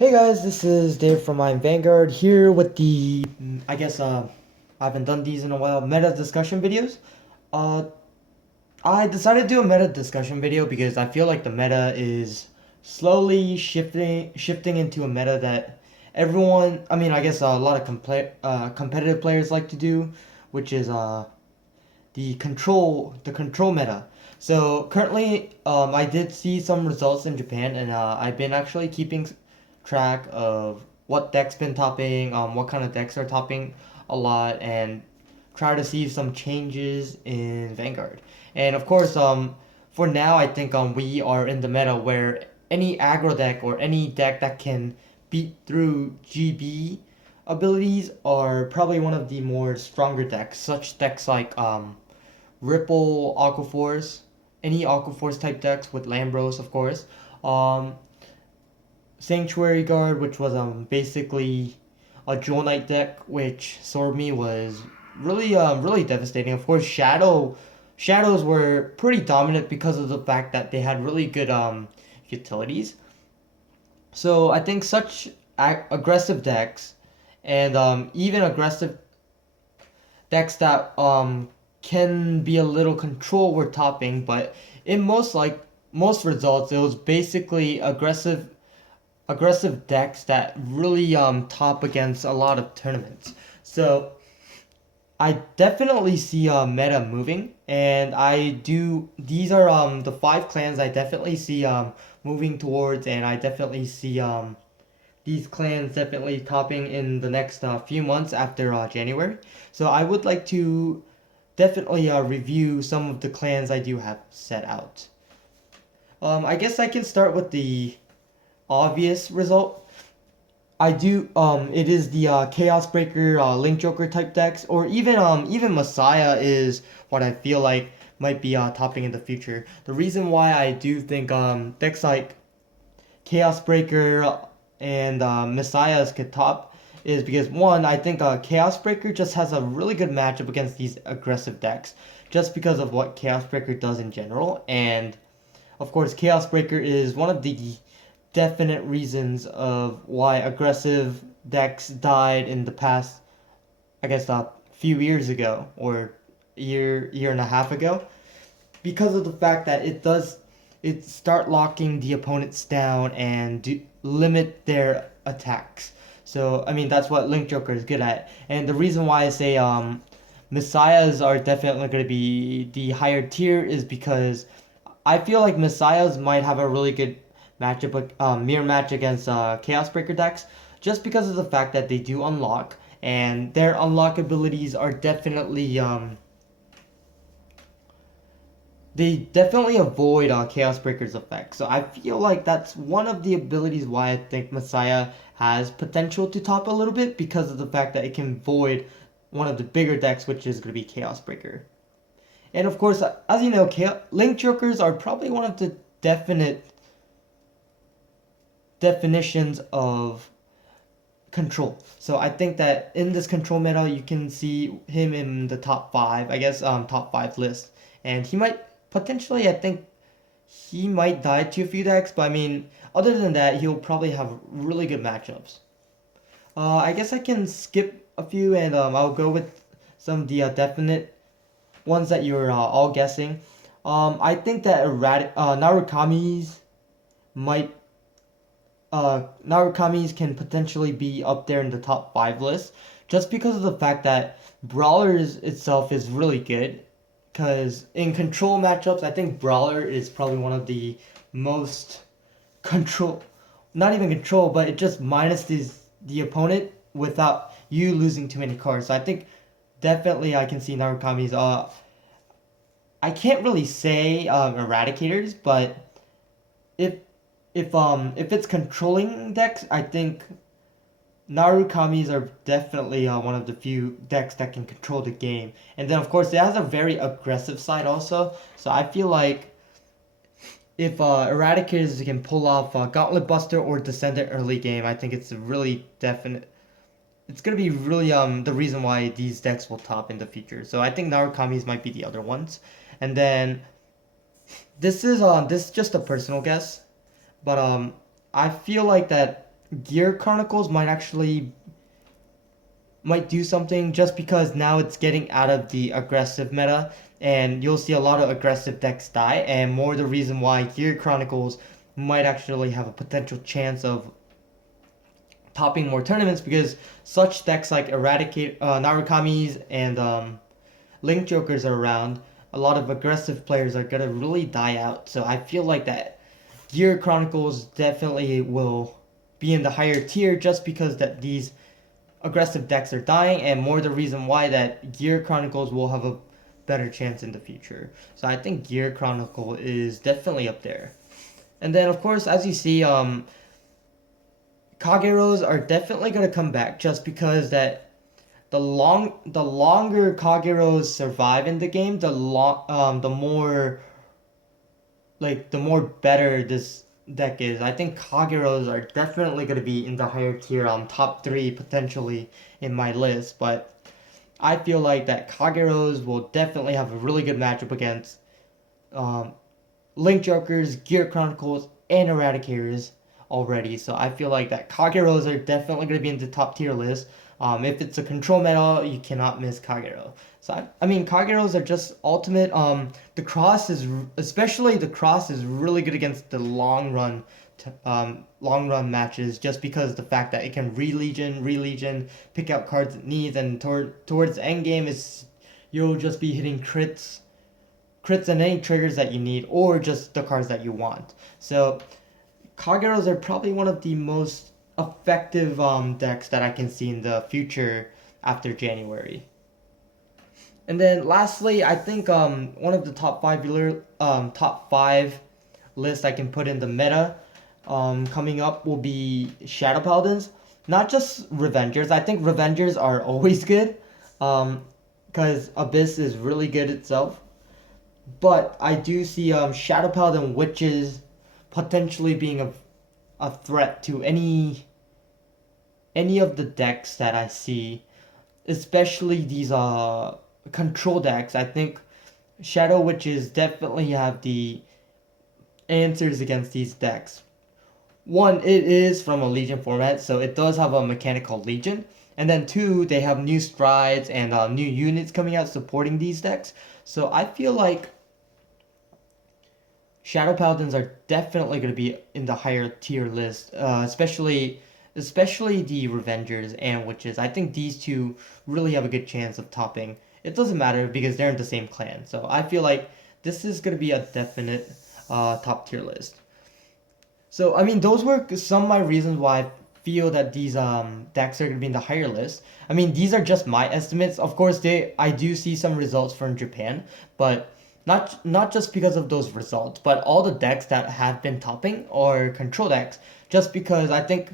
Hey guys, this is Dave from my Vanguard here with the, I haven't done these in a while, meta discussion videos. Uh, I decided to do a meta discussion video because I feel like the meta is slowly shifting into a meta that everyone, a lot of competitive players like to do, which is the control meta. So currently, I did see some results in Japan, and I've been actually keeping track of what decks been topping, what kind of decks are topping a lot, and try to see some changes in Vanguard. And of course, for now, I think we are in the meta where any aggro deck or any deck that can beat through GB abilities are probably one of the more stronger decks. Such decks like Ripple, Aquaforce, any Aquaforce type decks with Lambros, of course. Um, Sanctuary Guard, which was basically a Jewel Knight deck, which Sword was really devastating. Of course, Shadows were pretty dominant because of the fact that they had really good utilities. So I think such aggressive decks and even aggressive decks that can be a little control were topping, but in most results it was basically aggressive decks that really top against a lot of tournaments. So I definitely see meta moving, and I do. These are the five clans I definitely see moving towards, and I definitely see these clans definitely topping in the next few months after January. So I would like to definitely review some of the clans I do have set out. I guess I can start with the obvious result. I do. It is the Chaos Breaker, Link Joker type decks, or even Messiah is what I feel like might be topping in the future. The reason why I do think decks like Chaos Breaker and Messiahs could top is because one, I think Chaos Breaker just has a really good matchup against these aggressive decks, just because of what Chaos Breaker does in general, and of course Chaos Breaker is one of the definite reasons of why aggressive decks died in the past, I guess, a few years ago or year and a half ago, because of the fact that it start locking the opponents down and limit their attacks. So I mean that's what Link Joker is good at, and the reason why I say Messiahs are definitely going to be the higher tier is because I feel like Messiahs might have a really good matchup, mirror match against Chaos Breaker decks, just because of the fact that they do unlock, and their unlock abilities are definitely they definitely avoid Chaos Breaker's effect. So I feel like that's one of the abilities why I think Messiah has potential to top a little bit because of the fact that it can void one of the bigger decks, which is going to be Chaos Breaker. And of course, as you know, Link Jokers are probably one of the definite definitions of control. So I think that in this control meta, you can see him in the top five, I guess, top five list, and he might potentially, I think, he might die to a few decks, but I mean, other than that, he'll probably have really good matchups. I guess I can skip a few, and I'll go with some of the definite ones that you're all guessing. I think that Narukami's might Narukami's can potentially be up there in the top five list, just because of the fact that Brawlers itself is really good. Because in control matchups, I think Brawler is probably one of the most control, not even control, but it just minuses the opponent without you losing too many cards. So I think definitely I can see Narukami's. I can't really say Eradicators, but if if it's controlling decks, I think Narukami's are definitely one of the few decks that can control the game. And then of course it has a very aggressive side also. So I feel like if Eradicators can pull off Gauntlet Buster or Descendant early game, I think it's a really definite. It's gonna be really the reason why these decks will top in the future. So I think Narukami's might be the other ones. And then this is just a personal guess, but I feel like that Gear Chronicles might do something just because now it's getting out of the aggressive meta, and you'll see a lot of aggressive decks die, and more the reason why Gear Chronicles might actually have a potential chance of topping more tournaments, because such decks like Narukami's and Link Jokers are around. A lot of aggressive players are gonna really die out, so I feel like that Gear Chronicles definitely will be in the higher tier just because that these aggressive decks are dying, and more the reason why that Gear Chronicles will have a better chance in the future. So I think Gear Chronicle is definitely up there. And then of course, as you see, Kageros are definitely gonna come back just because that the longer Kageros survive in the game, the more the more better this deck is. I think Kageros are definitely gonna be in the higher tier, top three potentially in my list, but I feel like that Kageros will definitely have a really good matchup against um, Link Jokers, Gear Chronicles, and Eradicators already. So I feel like that Kageros are definitely going to be in the top tier list. If it's a control meta, you cannot miss Kagero. So I mean, Kageros are just ultimate. Especially the cross is really good against the long run matches, just because the fact that it can re-legion, pick out cards it needs, and towards the end game is you'll just be hitting crits and any triggers that you need, or just the cards that you want. So Kageros are probably one of the most effective decks that I can see in the future after January. And then lastly, I think one of the top five lists I can put in the meta coming up will be Shadow Paladins. Not just Revengers. I think Revengers are always good, because Abyss is really good itself. But I do see Shadow Paladin Witches potentially being a threat to any of the decks that I see, especially these control decks. I think Shadow Witches definitely have the answers against these decks. One, it is from a Legion format, so it does have a mechanic called Legion. And then two, they have new strides and new units coming out supporting these decks. So I feel like Shadow Paladins are definitely going to be in the higher tier list, especially the Revengers and Witches. I think these two really have a good chance of topping. It doesn't matter because they're in the same clan, so I feel like this is going to be a definite top tier list. So I mean, those were some of my reasons why I feel that these decks are going to be in the higher list. I mean, these are just my estimates. Of course, I do see some results from Japan, but not just because of those results, but all the decks that have been topping are control decks. Just because I think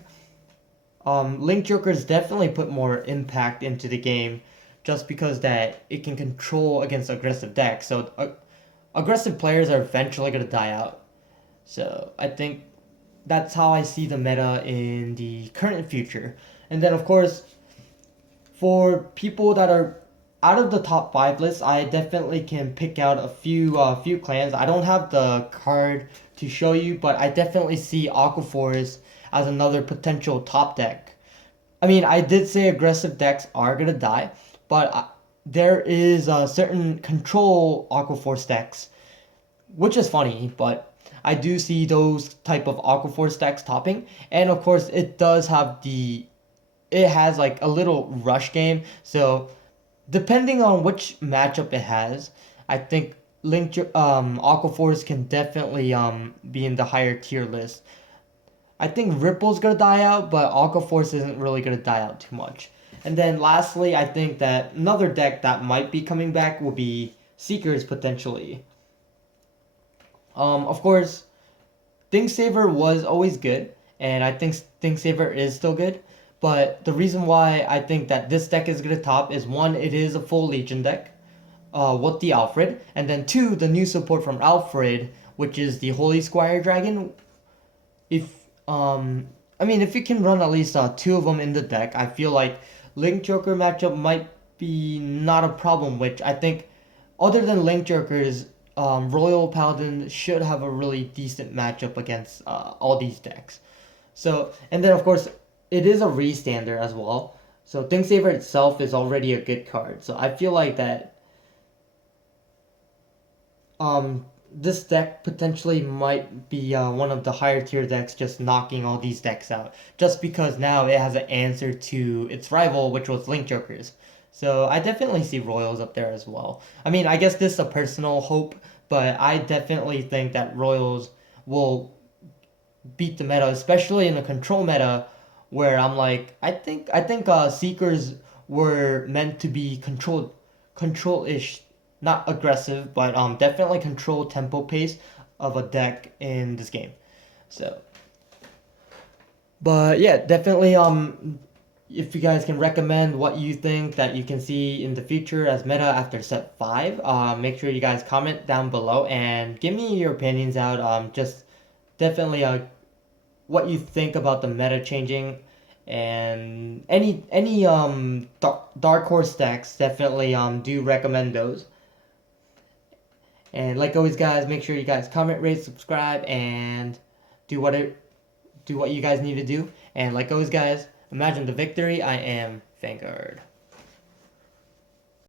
Link Jokers definitely put more impact into the game, just because that it can control against aggressive decks. So aggressive players are eventually gonna die out. So I think that's how I see the meta in the current future. And then of course, for people that are out of the top five list, I definitely can pick out a few clans. I don't have the card to show you, but I definitely see Aqua Forest as another potential top deck. I mean, I did say aggressive decks are gonna die, but there is a certain control Aqua Force decks, which is funny, but I do see those type of Aqua Force decks topping, and of course it has like a little rush game, so depending on which matchup it has, I think Aqua Force can definitely be in the higher tier list. I think Ripple's gonna die out, but Aqua Force isn't really gonna die out too much. And then lastly, I think that another deck that might be coming back will be Seekers potentially. Of course, Thinksaver was always good, and I think Thinksaver is still good. But the reason why I think that this deck is gonna top is one, it is a full Legion deck, with the Alfred, and then two, the new support from Alfred, which is the Holy Squire Dragon. If you can run at least two of them in the deck, I feel like Link Joker matchup might be not a problem. Which I think, other than Link Jokers, Royal Paladin should have a really decent matchup against all these decks. So, and then of course, it is a restander as well. So Think Saver itself is already a good card. So I feel like that this deck potentially might be one of the higher tier decks, just knocking all these decks out. Just because now it has an answer to its rival, which was Link Jokers. So I definitely see Royals up there as well. I mean, I guess this is a personal hope, but I definitely think that Royals will beat the meta, especially in the control meta, where I'm like, I think Seekers were meant to be control-ish, not aggressive, but definitely control tempo pace of a deck in this game. So, but yeah, definitely if you guys can recommend what you think that you can see in the future as meta after set 5, make sure you guys comment down below and give me your opinions out. Just definitely what you think about the meta changing, and any dark horse decks, definitely do recommend those. And like always, guys, make sure you guys comment, rate, subscribe, and do what do what you guys need to do. And like always, guys, imagine the victory. I am Vanguard.